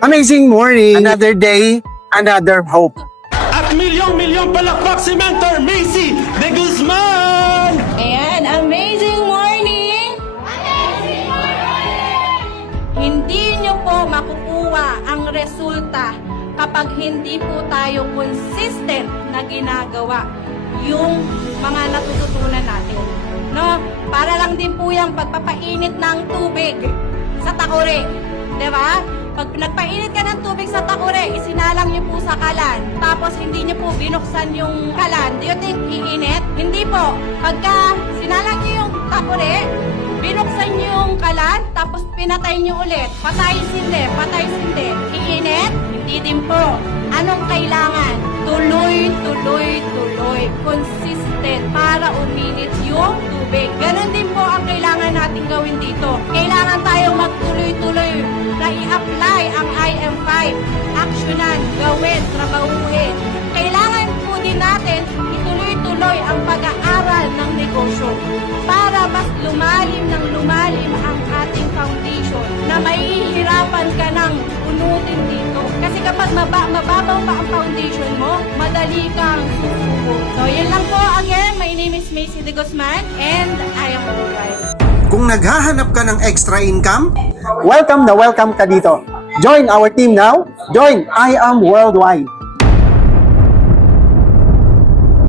Amazing morning. Another day, another hope. At milyong-milyong palakpak si Mentor Macy de Guzman! Ayan, amazing morning! Hindi nyo po makukuha ang resulta kapag hindi po tayo consistent na ginagawa yung mga natututunan natin. No? Para lang din po yung pagpapainit ng tubig sa takore. Diba? Pag nagpainit ka ng tubig sa takore, isinalang nyo po sa kalan. Tapos hindi nyo po binuksan yung kalan. Do you think iinit? Hindi po. Pagka sinalang nyo yung takore, binuksan nyo yung kalan, tapos pinatay nyo ulit. Patay sindi, patay sindi. Iinit? Hindi din po. Anong kailangan? Tuloy, tuloy, tuloy. Consistent para uminit yung tubig. Ganon din po ang kailangan natin gawin dito. Kailangan tayong magtuloy-tuloy na i-apply ang IM5. Aksyonan, gawin, trabahuhin. Kailangan po din natin ituloy-tuloy ang pag-aaral ng negosyo para mas lumalim ng lumalim ang ating foundation na mahihirapan ka ng unutin dito. Kasi kapag mababaw pa ang foundation mo, madali kang susuko. So, yun lang po. Again, my name is Macy de Guzman and I am Worldwide. Kung naghahanap ka ng extra income, welcome na welcome ka dito. Join our team now. Join I Am Worldwide.